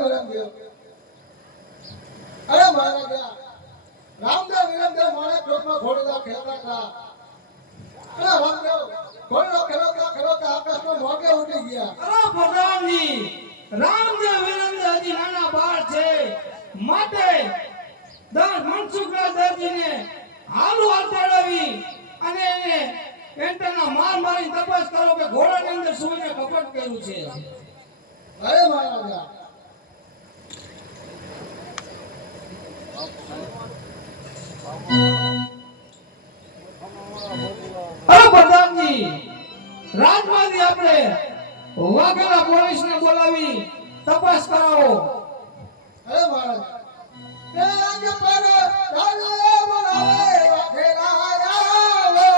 વિરમદેવ અરે મારા ગયા રામદેવ વિરમદેવ મારા ચોકમાં ઘોડેલા ખેલતા હતા અરે રામદેવ ઘોડેલો ખેલતા આકાશમાં મોગે ઉડી ગયા અરે પ્રધાનજી રામદેવ વિરમદેવ હજી નાના બાળ છે માટે દર મનસુખરાજ દરજીને હાલુ હાલતાડવી અને એને એન્ટરના મારી તપાસ કરો કે ઘોડાની અંદર સુઈને કપટ કર્યું છે અરે મારા ગયા અરે પ્રધાનજી રાજમાંથી આપણે વાઘેલા પોલીસને બોલાવી તપાસ કરાવો અરે મારા એ આજે પર રાજા બોલાવે વાઘેલા આવો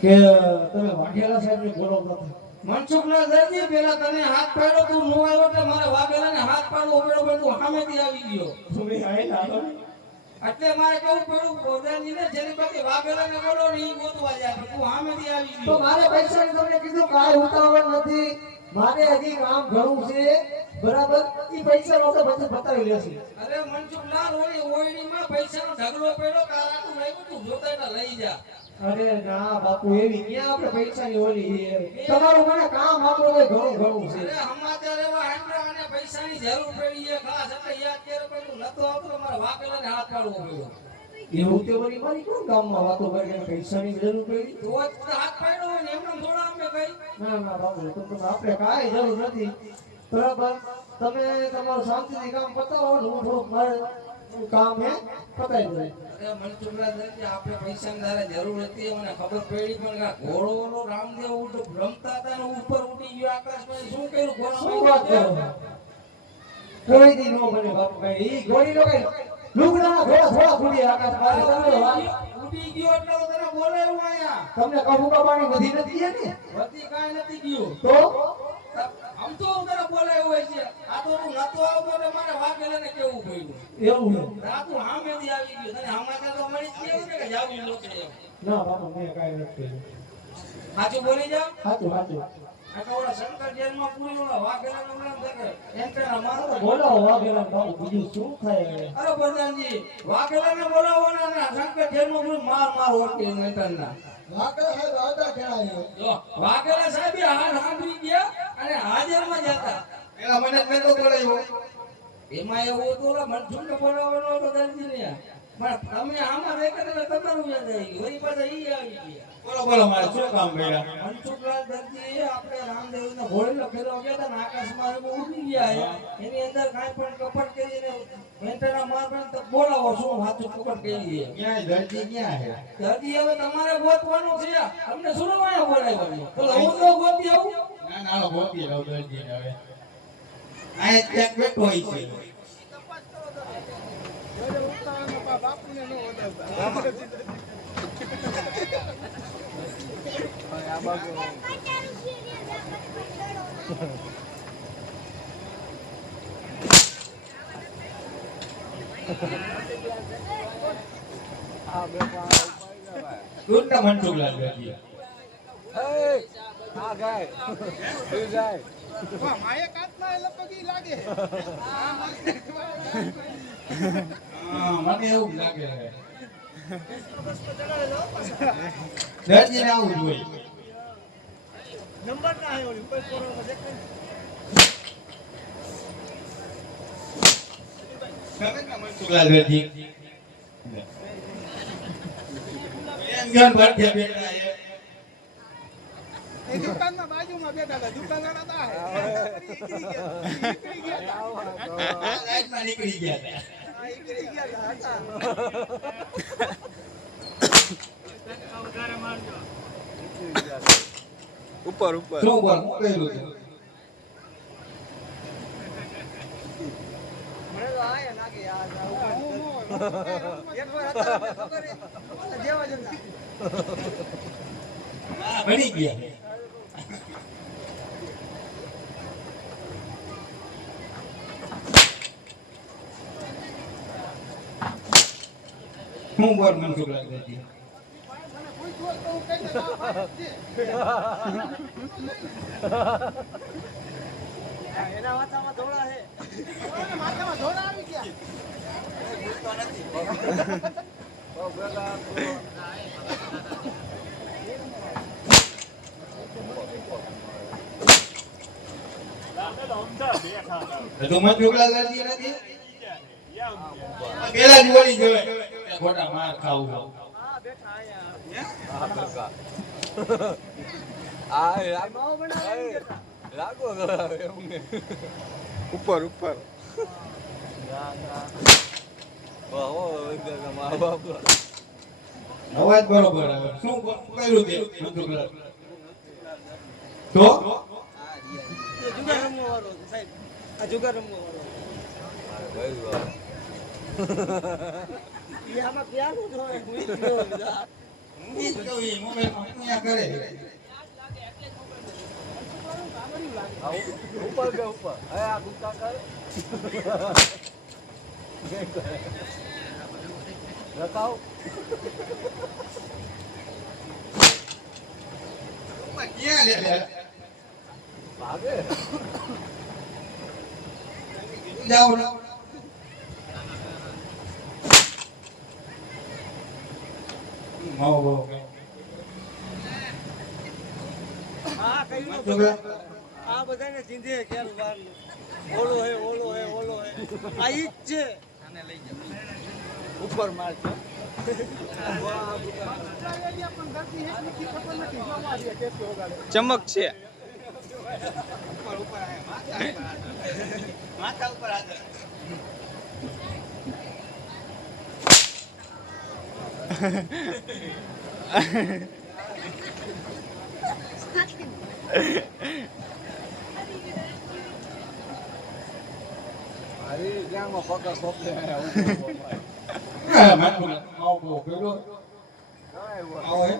કે તમે વાઘેલા સાહેબને બોલાવતા હતા મનસુખના દરજી પેલા તને હાથ પાડ્યો તું નો આવ્યો એટલે મારે વાઘેલાને હાથ પાડવો પડ્યો પણ તું સામેથી આવી ગયો તમે આયેલા એટલે મારે કેવું પડ્યું પ્રધાનજીને જેની પાસે વાઘેલાને બોલો ને ઈ ગોતવા જાય તું સામેથી આવી ગયો તો મારે પૈસાની તમને કીધું કાઈ ઉતાવળ નથી મારે હજી કામ ઘણું છે બરાબર ઈ પૈસા નો તો પછી બતાવી લેશે અરે મનસુખલાલ ઓયડીમાં પૈસાનો ઢગલો પડ્યો કારાતું લાગ્યું તું જોતા લઈ જા અરે ના બાપુ એવી ક્યાં આપણે પૈસાની ઓલી તમારું મને કામ આપણું હોય ઘણું છે અરે સમાચાર એવા હાંડ્યા અને પૈસાની જરૂર પડી છે ખાસ એટલે યાદ કરે પણ નતો આવતો મારા વાકેલાને હાથ પાડવો પડ્યો એવું તે વળી મારી કોણ ગામમાં વાતો કરીને પૈસાની જરૂર પડી તો હાથ પાડ્યો હોય ને એમને થોડા અમે કઈ ના બાપુ તો આપણે કાંઈ જરૂર નથી બરાબર તમે તમારું શાંતિથી કામ પતાવો ને હું થોડુંક મારે કામ હે પતાવી દઉં અરે મનસુખલાલ દરજી આપણે પૈસાની તારે જરૂર હતી મને ખબર પડી પણ આ ઘોડો ઓલો રામદેવ રમતા હતા ને ઉપર ઉડી ગયો આકાશમાં શું કર્યું શું વાત કરો કોઈ દી નો મને બાપુ કઈ ઈ ગોળી નો કઈ લુગડા થોડા ફૂડી આકાશ મારે તમે ઉડી ગયો એટલે હું તને બોલાવ્યો આયા તમને કહું કે પાણી વધી નથી ને વધી કાઈ નથી ગયો તો આમ તો હું તને બોલાવ્યો હોય છે આ તો હું નતો આવતો એટલે મારે વાઘેલાને કેવું પડ્યું એવું છે રાતું સામેથી આવી ગયો તને સમાચાર તો મળી જ ગયો ને કે જાવું નહોતું એમ ના બાપુ મેં કાઈ નથી કર્યું સાચું બોલી જા સાચું આ તો ઓલા શંકર જેલમાં પૂરી ઓલા વાઘેલાનું નામ ધરે એન્ટ્રેના મારો બોલાવો વાઘેલા બાપુ બીજું શું થાય અરે પ્રધાનજી વાઘેલાને બોલાવવાના ને શંકર જેલમાં પૂરી માર ઓટી એન્ટ્રેના વાઘેલા સાહેબ આવતા ખેલાય જો વાઘેલા સાહેબ હાર સાંભળી ગયા અને હાજરમાં જતા પેલા મને મેં તો બોલાવ્યો એમાં એવું હતું ઓલા મનસુખને બોલાવવાનો હતો દરજીને પણ તમે આમાં રેકર એટલે તમારું યાદ આવી ગયું વળી પાછા ઈ આવી ગયા બોલો મારે શું કામ કર્યા મનસુખલાલ દરજી આપણે રામદેવને ઘોડેલો ફેરવા ગયા હતા ને આકાશમાં ઉડી ગયા એની અંદર કાંઈ પણ કપટ કરીને વેંટના માર પણ બોલાવો શું સાચું કપટ કરી ક્યાં દરજી ક્યાં છે દરજી હવે તમારે ગોતવાનું છે તમને શું વાયા બોલાવવાનું તો હું તો ગોતી આવું ના ગોતી રહો દરજી હવે આ ક્યાંક બેઠો હોય છે બાપુને નો દૂધના મનસુખલાલ દરજી આ ગાય તું જાય માએ કાટના એ લપકી લાગે મને એવું લાગે દરજી ને આવું જોઈએ નંબર ના આવ્યો ઉપર કોરો દેખાય તમે મનસુખલાલ દરજી એમ ગન ભર કે બેટા એ દુકાનમાં બાજુમાં બેઠા હતા દુકાનવાળા નીકળી ગયા લાઈટમાં નીકળી ગયા હતા. ઉપર ઉપર શું બોલ હું કર્યું છે? મને તો આયા નાખે યાર એક વાર હતા ખબર જેવા જમના હા, ભણી ગયા. હું બોલ મનસુખ લાગે છે? એના માથામાં ધોળા છે માથામાં ધોરા આવી ગયા તું મનસુખ લાગે છે નથી? પેલા જ બોલી જવાય ખોટા માર ખાવું. હા બેઠા આયા માવો બનાવી દેતા ઉપર ઉપર અવાજ બરોબર આવે. શું કર્યું તે મનસુખ લાગે? તો જુગાર રમવા વાળો સાહેબ આ જુગાર રમવા વાળો એ આમાં ક્યાં નું જોવે હું જ જોઉં બધા. હું ઈ જ કહું, ઈ મોબાઈલમાં હું યા કરે. ઉપર કે ઉપર હવે આ ગુસ્સા કર રખાવ ક્યાં લે લે? ભાગે જાઓ ને. માવો બાવો કઈ. હા કઈ મનસુખ લાગે. આ બધાને ચીંધે ખ્યાલ બહારનું ઓલો હે ઓલો હે ઓલો હે આ ઈ જ છે ઉપર માર છે ચમક છે માથા ઉપર હાથ. અરે જ્યાં પકડ ખોપલે હા, મનસુખ લાગે. માવો બાવો કર્યો? આવો હે?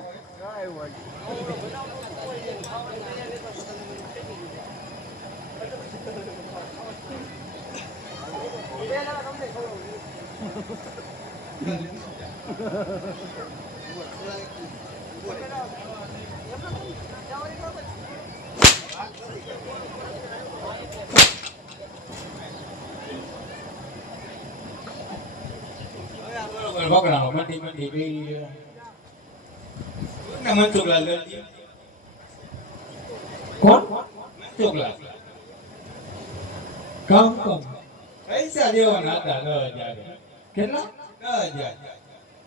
પકડાવો મંડી મંડી ગઈ. ને મનસુખ લાગે. કોણ? મનસુખ લાગે. કામ કામ પૈસા દેવાના હતા 10,000. કેટલા? 10,000.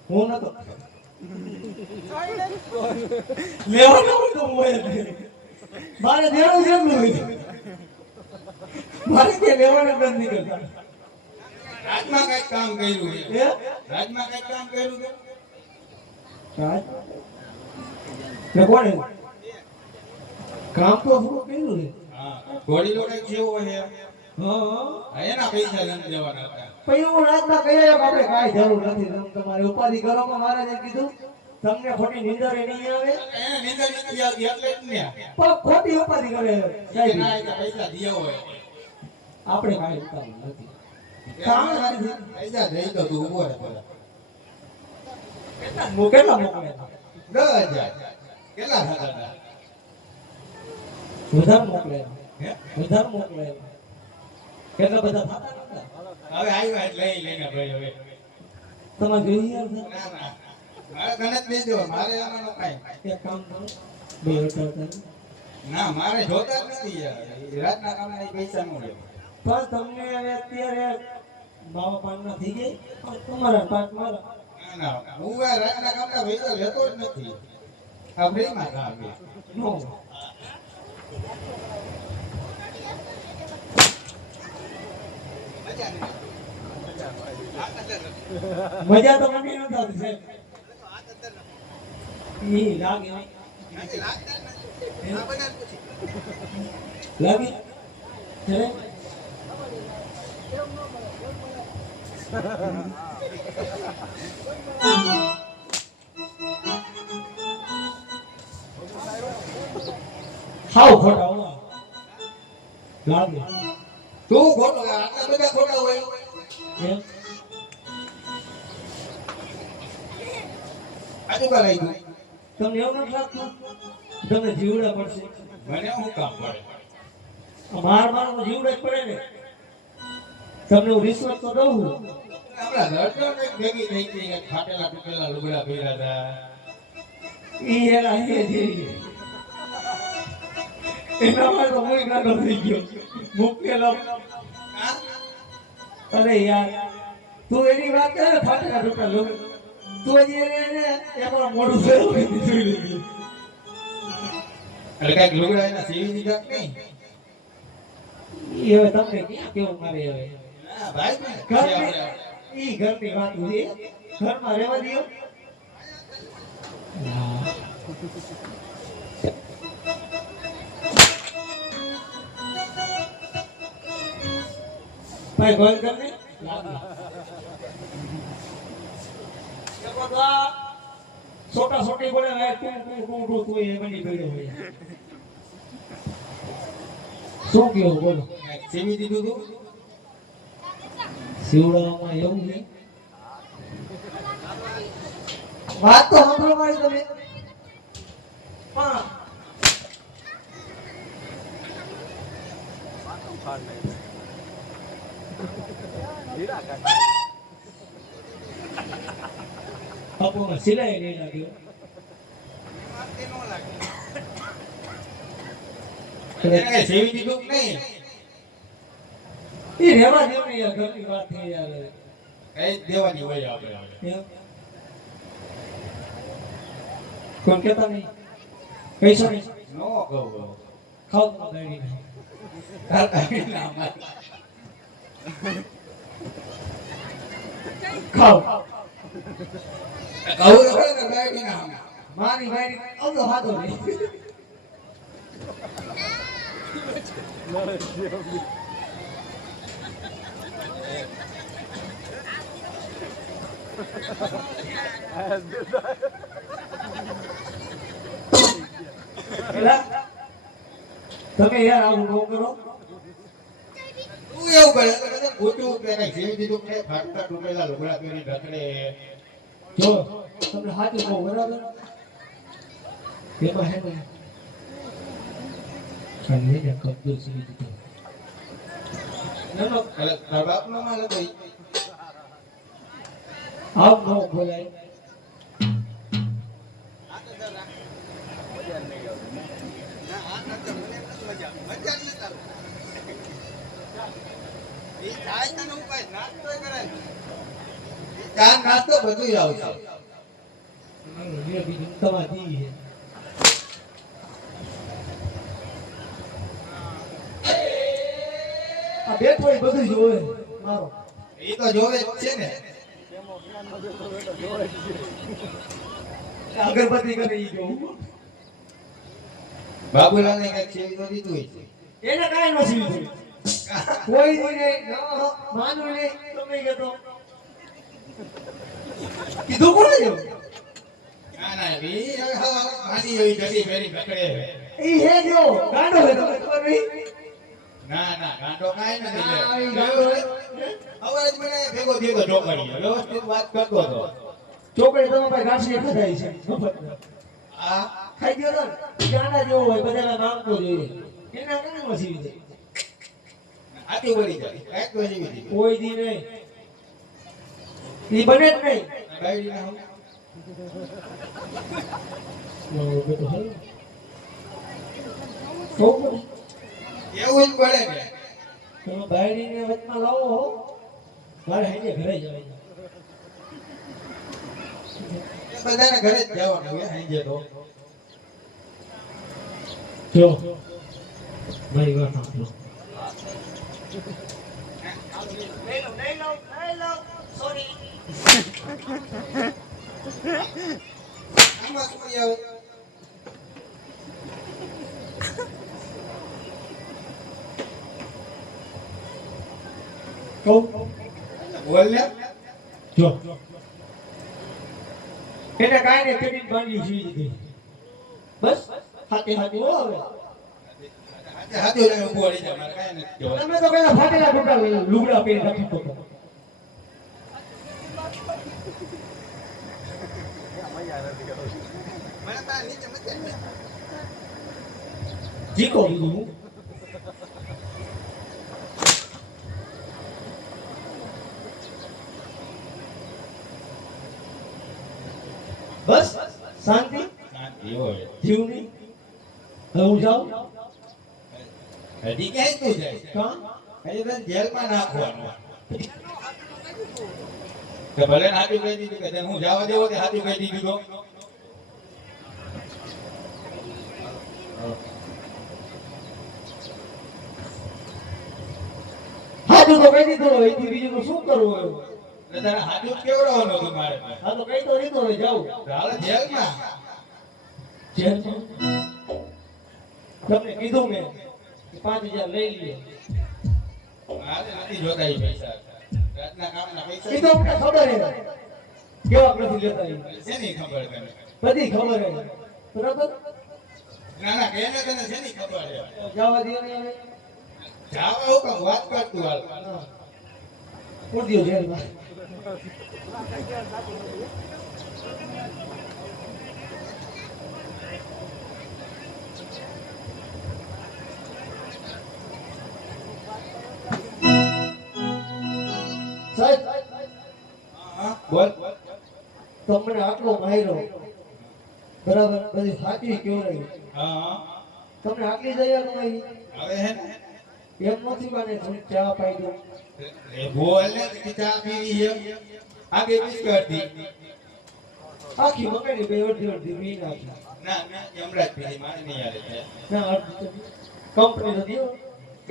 હું નતો લેવાનો હતો મોબાઈલ. મારે દેવાનું છે એમનું હોય. મારે કે લેવાના બંધ નીકળતા. રાજમાં કઈ કામ કર્યું છે? રાજમાં કઈ કામ કર્યું છે? રાજ ને કોણે કામ તો થોડું કર્યું છે. હા, ઘોડીલો કઈ જેવો છે. હા, એના પૈસા લઈને દેવાના હતા. પછી હું રાતના કહી આવ્યો કે આપણે કાંઈ જરૂર નથી તમે તમારી ઉપાધિ કરો કે મહારાજે કીધું તમને ખોટી નીંદર એ નહીં આવે એને નીંદર નથી આવતી એટલે જ ને. પણ ખોટી ઉપાધિ કરે કે સાહેબ. ના એ તો પૈસા દિયા હોય. આપણે કાંઈ ઉપાધિ નથી કામ નથી. પૈસા દઈ તો તું ઉભો રહે પેલા. કેટલા મોકલે 10,000. કેટલા થતા હતા? વધારે મોકલે હે? વધારે મોકલે કેટલા બધા થતા નતા હવે આવ્યા એટલે લઈ લઈને ભાઈ હવે. તમારે જોઈએ યાર ના ના. મારે તને જ દઈ દેવા. મારે આમાં કાંઈ. એક કામ કરો 2,000 ના મારે જોતા જ નથી યાર. રાતના કામના ઈ પૈસા નો લે. પણ તમને હવે અત્યારે બાવા પાનના થઈ ગઈ પણ તમારા પાક મારા ના ના હું આ રાતના કામના પૈસા લેતો જ નથી. આ ફ્રીમાં કામ છે. નો મજા તો મને ન થતી છે ઈ લાગે લાગે ચલે હાવ ખોટા હોવા લાગે તું ખોટો આટલા બધા ખોટા હોય એમ આજુ કા લઈ ગયું તમને એવું નથી લાગતું તમે જીવડા પડશે મને શું કામ પડે માર મારનો જીવડા જ પડે ને તમને હું રિશ્વત તો દઉં આપણા લડતો ને ભેગી થઈ ગઈ ફાટેલા તૂટેલા લુગડા પહેર્યા હતા ઈ એના હે જેવી એના માટે તો હું ગાડો થઈ ગયો મૂકેલો અરે યાર તું એની વાત કરે ફાટેલા તૂટેલા લુગડા તું હજી એને એમાં મોઢું ફેરવી દીધું લીધું એટલે કઈક લુગડા એના સીવી દીધા કે નહીં ઈ હવે તમને ક્યાં કેવું મારે હવે ના ભાઈ ઘરની ઈ ઘરની વાત છે ઘરમાં રહેવા દો ભાઈ ગોલ કરને છોટા છોટી બોલે ભાઈ તું તું એ બની ગયો હોય શું કેવું બોલો સીવી દીધું તું શિવડામાં એવું છે વાત તો સાંભળો મારી તમે પણ સિલાઈ નહીં લાગ્યો એને સીવી દીધું કે નહીં એ રહેવા દેવ ને યાર ઘરની વાત થઈ યાર કઈ દેવાની હોય આપણે એમ? કોણ કહેતા નહીં પૈસા નહીં નો કહું ખાવ તો ગાડી નહીં ખાવ મારી ગાડી આવતો હાથો નહીં તમે યાર આવું ન કરો તું એવું કરે તો બધા ગોતું કે કઈ સીવી દીધું કે ફાટતા તૂટેલા લુગડા પહેરી ઢકડે જો તમને હાથે કહું બરાબર એમાં હે ને ખાલી ને કબજો સીવી દીધો નનો એટલે તારા બાપનો માલ હતો ઈ. આમ ન બોલાય ચા નાસ્તો બધું આવશે ये भी दवा दी है આ બેઠો એ બધું જોવે મારો એ તો જોવે જ છે ને અગરબત્તી કરે ઈ જોવું બાબુલાલ ને કઈક સીવી તો દીધું છે એને કાઈ નો સીવી કોઈ નહીં માનું નહીં તમે કહેતો કીધું કોને જો ના ના ઈ માની એવી જડી મેરી પકડે ઈ હે જો ગાંડો હે તમને ખબર નહીં ના ના ગાંડો કાઈ નથી લે આ ઈ ગાંડો હે અવાજ મને ભેગો ભેગો ચોકડીયો વ્યવસ્થિત વાત કરતો હતો ચોકડી તમે ભાઈ ગાંઠી ખધાઈ છે મફત આ ખાઈ ગયો ને ગાંડા જેવો હોય બધાને માંગતો જોઈએ એના કેને મસી દે આટી વળી જાય કાઈ તો સીવી દીધું કોઈ દી નહીં ઈ બને જ નહીં બાયડી ના હું નો બેટો હે તો એવું જ પડે ને તમે બાયડીને વચમાં લાવો હો મારે હેજે ઘરે જવાય બધાને ઘરે જ જવાનું હોય હાંજે તો જો ભાઈ વાત આપજો આમાં શું આવે? કહું બોલ ને. જો એને કાંઈ ને પેટી બાંધ્યું છે ઈ રીતે. બસ હાથે હાથે હો હવે હાથે લઈને ઊભો રહી જા, મારે કાંઈ નથી કહેવાનું. તમે તો પેલા ફાટેલા ટુકડા લુગડા પહેરી રાખી તો જીકો બીજું બસ શાંતિ શાંતિ હોય. જીવની હવે હું જાઉં હજી ક્યાંય તું જાય? કાં હજી તને જેલમાં નાખવાનું. કે ભલે ને હાચું કહી દીધું કે તને હું જવા દેવો તે હાચું કહી દીધું તો. હાજુ તો કહી દીધું હવે એથી બીજું તો શું કરવું હવે એટલે તારે હાચું જ કેવડાવવાનું હતું મારે. હા તો કઈ તો રીતો હવે જાઉં હાલે જેલમાં. જેલમાં તમને કીધું મેં કે 5000 લઈ લઈએ હાલે નથી જોતા એ પૈસા. રાતના કામના પૈસા. એ તો અમને ખબર હે કેવા નથી લેતા એ શેની ખબર તને? બધી ખબર હે બરાબર ના ના એને તને શેની ખબર છે? જવા દે ને હવે જાવા હું કામ વાત કરતું હાલ. પૂછ્યો જેલમાં સાહેબ હા બોલ. તમને આટલો માર્યો બરાબર બધી સાચી કેવડાવી હા તમને આટલી દયા ન આવી હવે હે ને એમ નથી બને થોડી ચા પાઈ દો એ બોલ ને કે ચા પીવી એમ. આગે બિસ્કટ થી. આખી મંગાવી બે અડધી અડધી પી નાખી ના ના હમણાં જ પીધી, મારે નહીં આવે છે. ના અડધી કંપની તો દિયો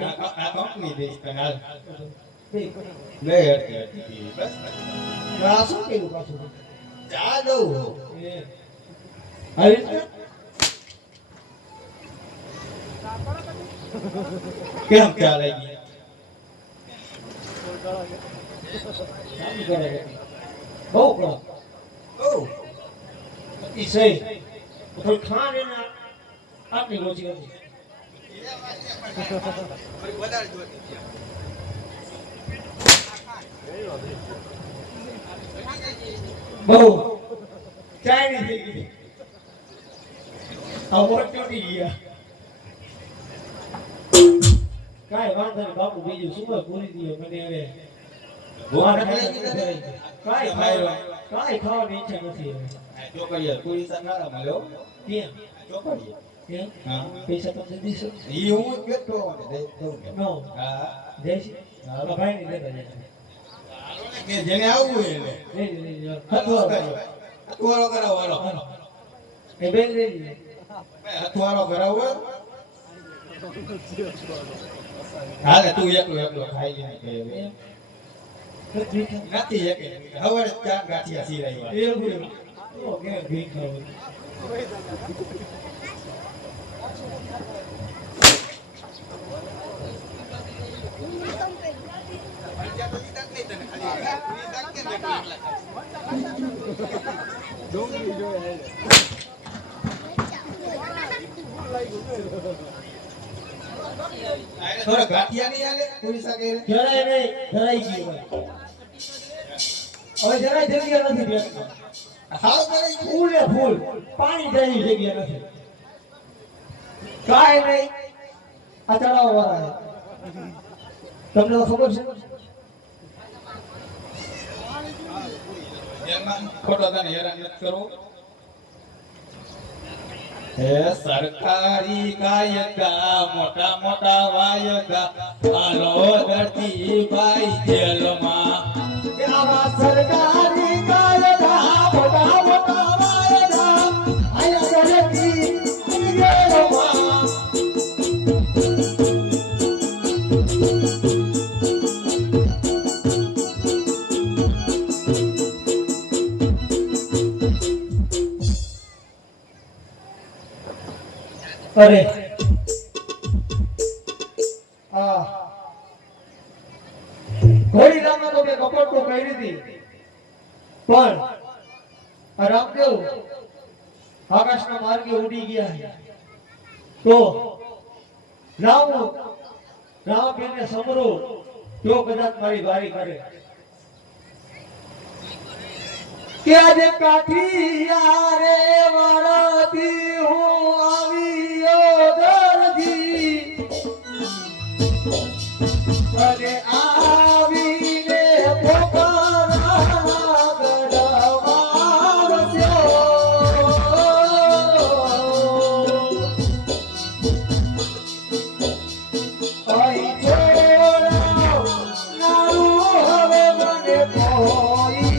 આ કંપની દઈશ તને હાલ. બે લે અડધી અડધી પીવી બસ. આ શું કર્યું પાછું ચા દઉં. એ આવી રીતે કેમ ચા લઈ ગઈ? સામી કરે છે. બહુ કડક ઓહ અતિશય થોડી ખાંડ એના આટલી ઓછી હતી બહુ ચાયની થઈ ગઈ આ વોટ ચોટી ગયા કાંઈ વાંધો નહીં બાપુ બીજું શું હોય પૂરી દીધો મને હવે કાંઈ ખાવાની ઈચ્છા નથી હવે ચોકડીએ પૂરી સંગારા મળ્યો. ત્યાં ચોકડીએ ત્યાં હા પૈસા તમને દીશો ઈ હું જ બેઠો હોને દે દઉં ને. નો હા જયસી આ ભાઈ ને લેતા જાય કે જેને આવવું હોય એને લઈ હથવારો કરાવો હાલો. એ બેન લઈ લે હથવારો કરાવો. હાલે તું એકલો એકલો ખાઈ લે કે હવે. નથી એક હવે ચાર ગાંઠિયા સિરાય. એવું ઓકે ભી ખાવ થોડા ગાંઠિયા નહીં આલે પૂરી શાક એ. જરાય નહીં ધરાઈ ગયું હવે જરાય જગ્યા નથી બેસતા હાવ કરે ફૂલ ને ફૂલ પાણી જઈ જગ્યા નથી કાંઈ નહીં આ ચડાવવા વાળા તમને તો ખબર છે જેલમાં ખોટો તને હેરાન નથી કરવો. હે સરકારી કાયદા મોટા મોટા વાયદા હાલો ધરતી ભાઈ જેલમાં. આવા સરકારી કાયદા મોટા મોટા વાયદા આયા જલતી જેલમાં અરે આ ઘોડી રામમાં તો મેં કપટ તો કરી હતી પણ આ રામદેવ આકાશના માર્ગે ઉડી ગયા તો રામબેનને સમરો જો કદાચ મારી વારી કરે કે આજે કાઠિયા રે વાળાથી હું આવ્યો દરજી અને આવીને પોકારા ગળવા વસ્યો અહીં છોડાવ નારું હવે મને કોઈ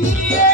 Yeah.